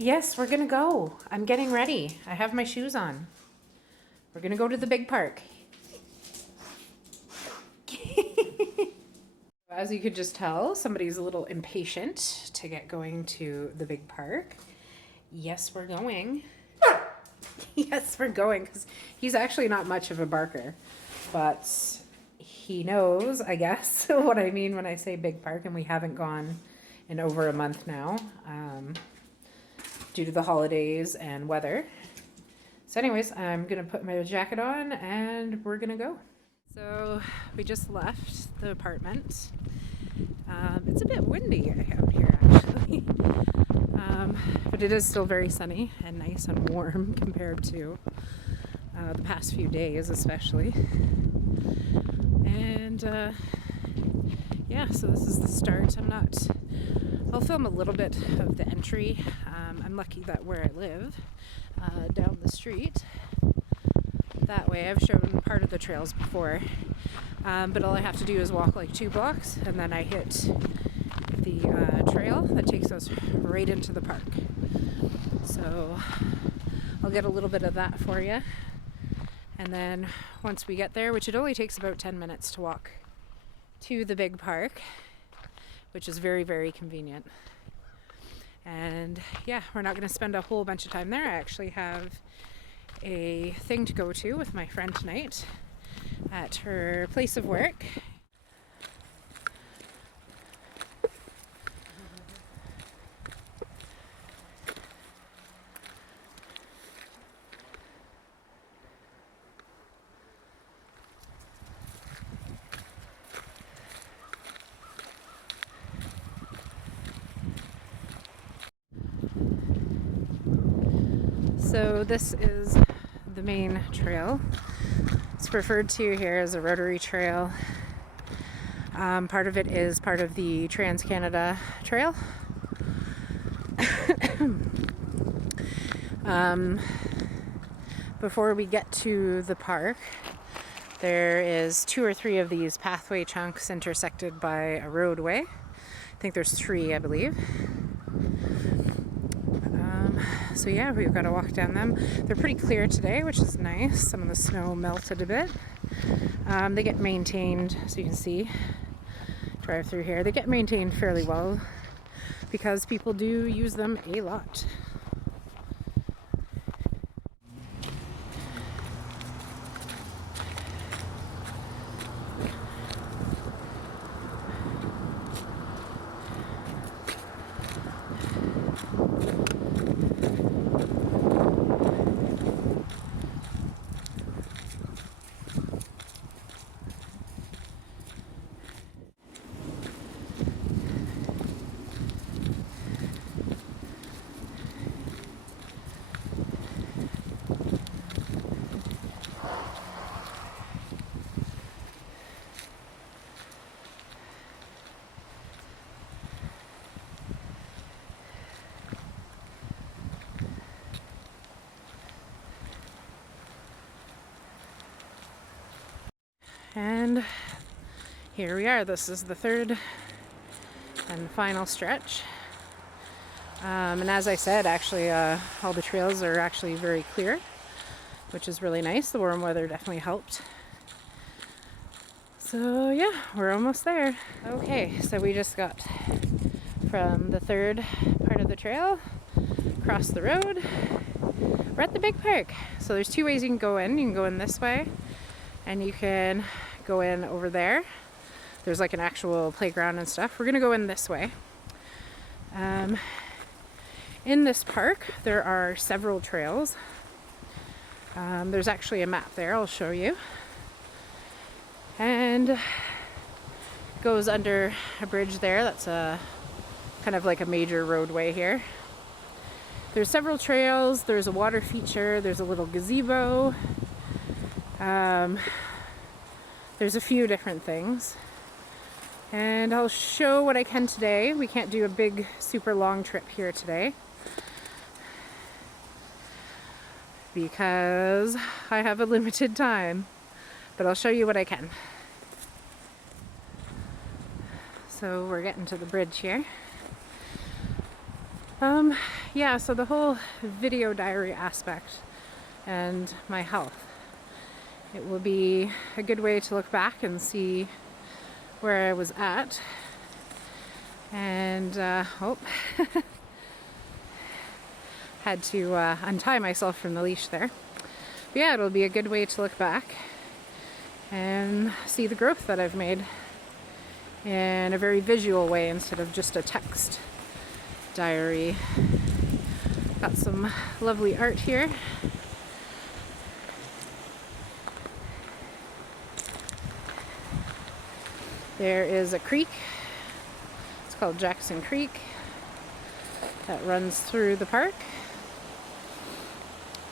Yes, we're gonna go. I'm getting ready. I have my shoes on. We're gonna go to the big park. As you could just tell, somebody's a little impatient to get going to the big park. Yes, we're going. Yes, we're going, because he's actually not much of a barker, but he knows, I guess, what I mean when I say big park, and we haven't gone in over a month now, due to the holidays and weather. So anyways, I'm gonna put my jacket on and we're gonna go. So we just left the apartment. It's a bit windy out here actually, but it is still very sunny and nice and warm compared to the past few days especially. And yeah, so this is the start. I'll film a little bit of the entry. I'm lucky that where I live, down the street, that way I've shown part of the trails before, but all I have to do is walk like 2 blocks and then I hit the trail that takes us right into the park. So I'll get a little bit of that for you, and then once we get there, which it only takes about 10 minutes to walk to the big park, which is very, very convenient. And yeah, we're not going to spend a whole bunch of time there. I actually have a thing to go to with my friend tonight at her place of work. So this is the main trail. It's referred to here as a rotary trail. Part of it is part of the Trans-Canada Trail. Before we get to the park, there is 2 or 3 of these pathway chunks intersected by a roadway. I think there's 3, I believe. So yeah, we've got to walk down them. They're pretty clear today, which is nice. Some of the snow melted a bit. They get maintained, so you can see, drive through here. They get maintained fairly well because people do use them a lot. And here we are. This is the third and final stretch. And as I said, actually, all the trails are actually very clear, which is really nice. The warm weather definitely helped. So yeah, we're almost there. Okay, so we just got from the third part of the trail, across the road. We're at the big park. So there's 2 ways you can go in. You can go in this way, and you can go in over there. There's like an actual playground and stuff. We're gonna go in this way. In this park, there are several trails. There's actually a map there, I'll show you. And goes under a bridge there. That's a kind of like a major roadway here. There's several trails. There's a water feature. There's a little gazebo. There's a few different things. And I'll show what I can today. We can't do a big, super long trip here today because I have a limited time, but I'll show you what I can. So we're getting to the bridge here. Um, yeah, so the whole video diary aspect and my health. It will be a good way to look back and see where I was at. And, had to untie myself from the leash there. But yeah, it'll be a good way to look back and see the growth that I've made in a very visual way instead of just a text diary. Got some lovely art here. There is a creek. It's called Jackson Creek that runs through the park.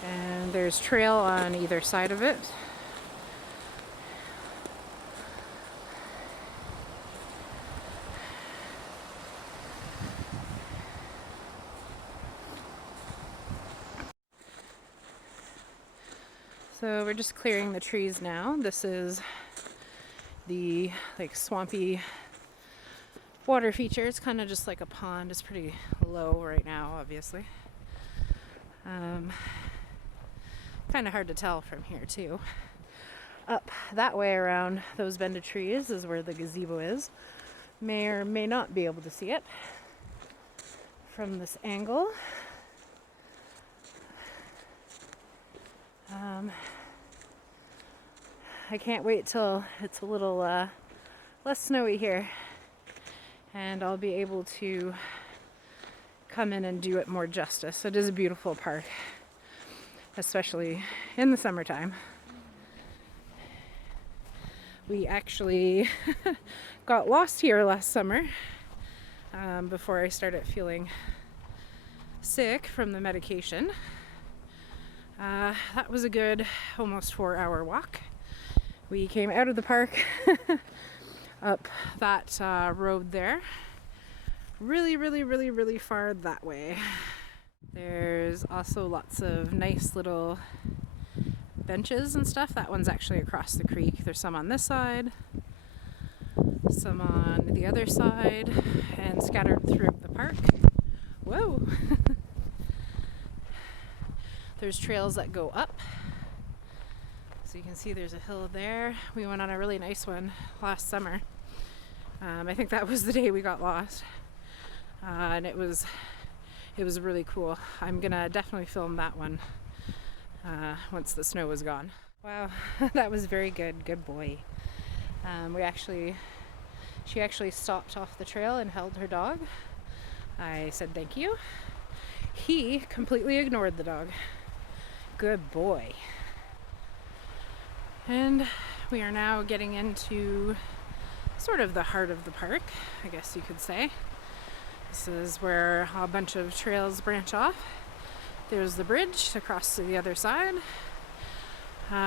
And there's trail on either side of it. So we're just clearing the trees now. This is the swampy water feature. It's kind of just like a pond. It's pretty low right now, obviously. Kind of hard to tell from here too. Up that way around those bended trees is where the gazebo is. May or may not be able to see it from this angle. I can't wait till it's a little less snowy here and I'll be able to come in and do it more justice. It is a beautiful park, especially in the summertime. We actually got lost here last summer before I started feeling sick from the medication. That was a good almost 4-hour walk. We came out of the park up that road there, really far that way. There's also lots of nice little benches and stuff. That one's actually across the creek. There's some on this side, some on the other side, and scattered throughout the park. Whoa! There's trails that go up. So you can see there's a hill there. We went on a really nice one last summer. I think that was the day we got lost. And it was really cool. I'm gonna definitely film that one once the snow was gone. Wow, that was very good. Good boy. She actually stopped off the trail and held her dog. I said thank you. He completely ignored the dog. Good boy. And we are now getting into sort of the heart of the park, I guess you could say. This is where a bunch of trails branch off. There's the bridge across to the other side,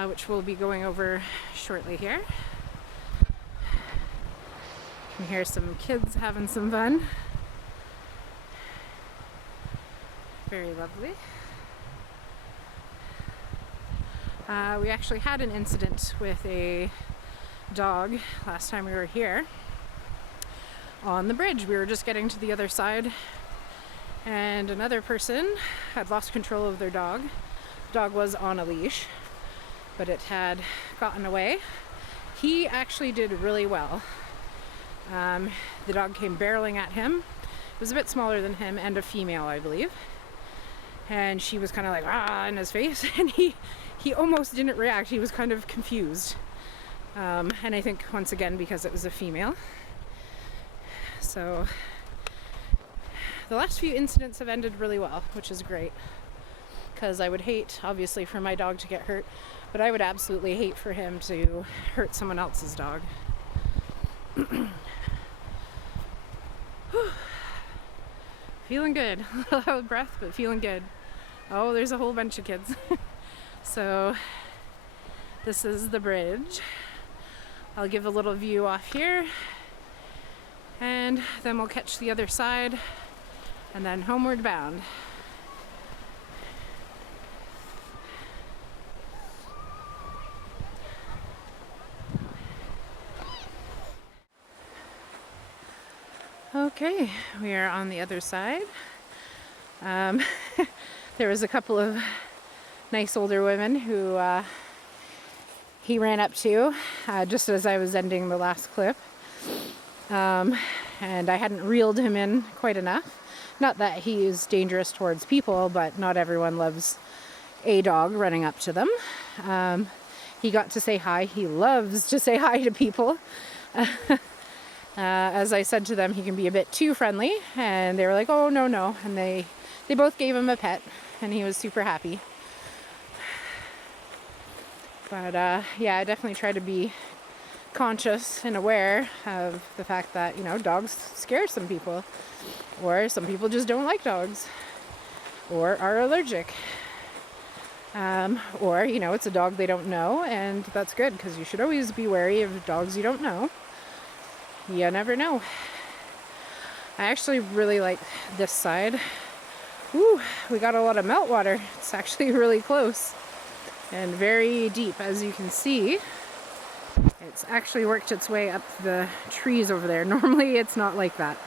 which we'll be going over shortly here. You can hear some kids having some fun. Very lovely. We actually had an incident with a dog last time we were here on the bridge. We were just getting to the other side and another person had lost control of their dog. The dog was on a leash, but it had gotten away. He actually did really well. The dog came barreling at him. It was a bit smaller than him and a female, I believe. And she was kind of like, ah, in his face. And he almost didn't react. He was kind of confused. And I think, once again, because it was a female. So the last few incidents have ended really well, which is great. Because I would hate, obviously, for my dog to get hurt. But I would absolutely hate for him to hurt someone else's dog. Feeling good. A little out of breath, but feeling good. Oh, there's a whole bunch of kids. So this is the bridge. I'll give a little view off here and then we'll catch the other side and then homeward bound. Okay, we are on the other side. Um, there was a couple of nice older women who he ran up to just as I was ending the last clip. And I hadn't reeled him in quite enough. Not that he is dangerous towards people, but not everyone loves a dog running up to them. He got to say hi. He loves to say hi to people. As I said to them, he can be a bit too friendly, and they were like, oh, no, no. And they both gave him a pet, and he was super happy. But yeah, I definitely try to be conscious and aware of the fact that, you know, dogs scare some people, or some people just don't like dogs, or are allergic. Or, you know, it's a dog they don't know, and that's good, because you should always be wary of dogs you don't know. You never know. I actually really like this side. Woo, we got a lot of meltwater. It's actually really close and very deep, as you can see. It's actually worked its way up the trees over there. Normally it's not like that.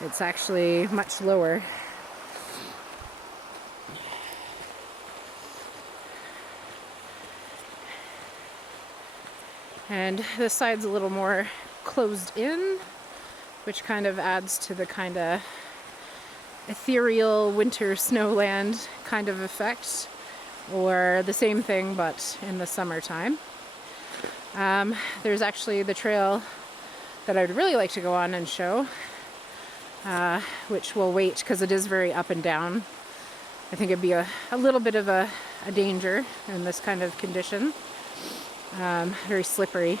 It's actually much lower. And this side's a little more closed in, which kind of adds to the kind of ethereal winter snowland kind of effect, or the same thing but in the summertime. There's actually the trail that I'd really like to go on and show, which we'll wait because it is very up and down. I think it'd be a little bit of a danger in this kind of condition. Very slippery.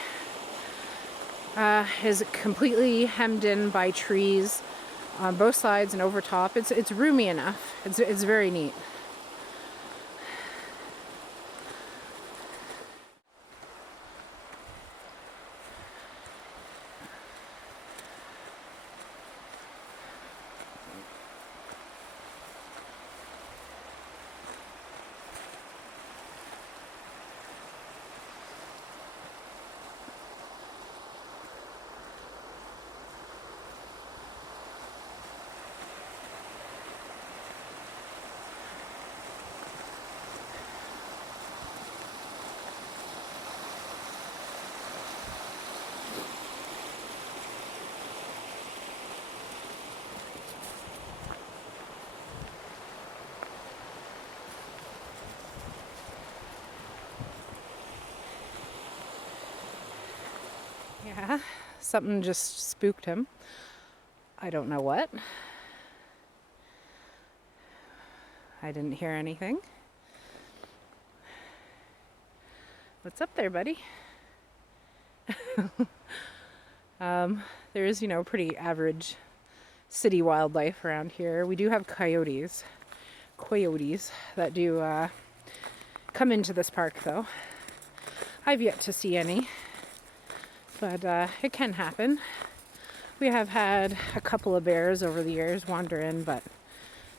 Is completely hemmed in by trees on both sides and over top. It's roomy enough. It's very neat. Yeah, something just spooked him. I don't know what. I didn't hear anything. What's up there, buddy? There is, you know, pretty average city wildlife around here. We do have coyotes that do come into this park, though. I've yet to see any, but it can happen. We have had a couple of bears over the years wander in, but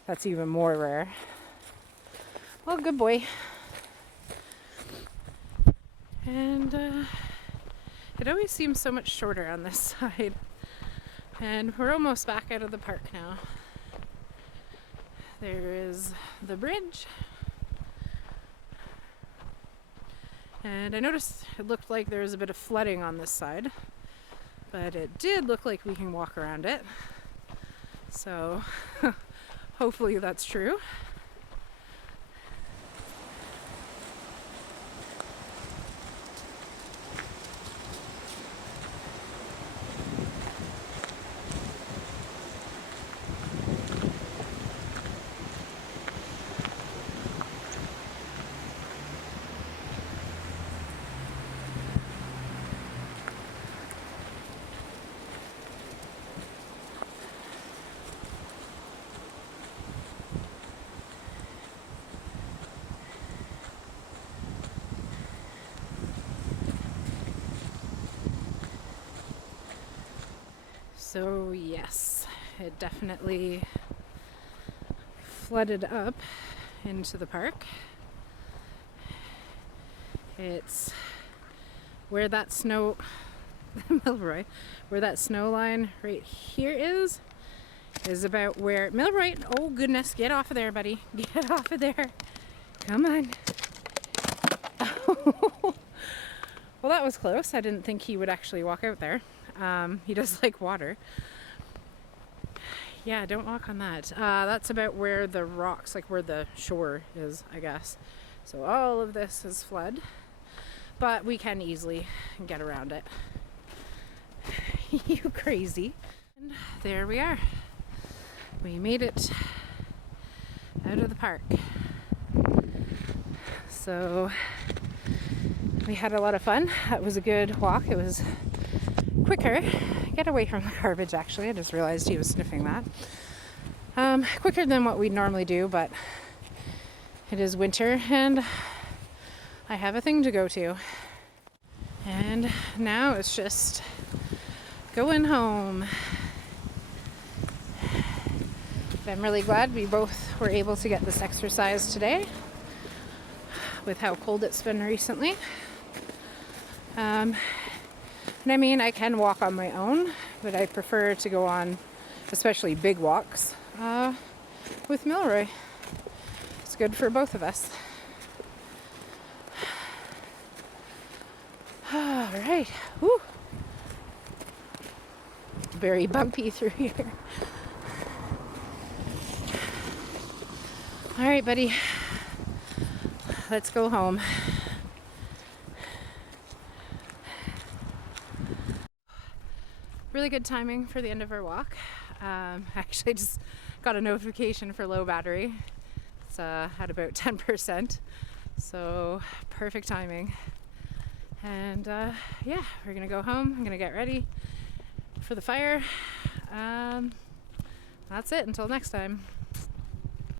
that's even more rare. Well, good boy. And it always seems so much shorter on this side. And we're almost back out of the park now. There is the bridge. And I noticed it looked like there was a bit of flooding on this side, but it did look like we can walk around it. So hopefully that's true. So yes, it definitely flooded up into the park. It's where that snow, Milroy, where that snow line right here is. is about where Milroy, oh goodness, get off of there, buddy. Get off of there. Come on. Well, that was close. I didn't think he would actually walk out there. He does like water. Yeah, don't walk on that. That's about where the rocks, like where the shore is, I guess. So all of this is flood, but we can easily get around it. You crazy. And there we are. We made it out of the park. So we had a lot of fun. It was a good walk. It was quicker. Get away from the garbage, actually. I just realized he was sniffing that. Quicker than what we normally do, but it is winter and I have a thing to go to. And now it's just going home. But I'm really glad we both were able to get this exercise today with how cold it's been recently. And I mean, I can walk on my own, but I prefer to go on, especially big walks, with Milroy. It's good for both of us. All right. Woo. Very bumpy through here. All right, buddy. Let's go home. Really good timing for the end of our walk. Actually, just got a notification for low battery. It's at about 10%, so perfect timing. And yeah, we're gonna go home. I'm gonna get ready for the fire. That's it. Until next time.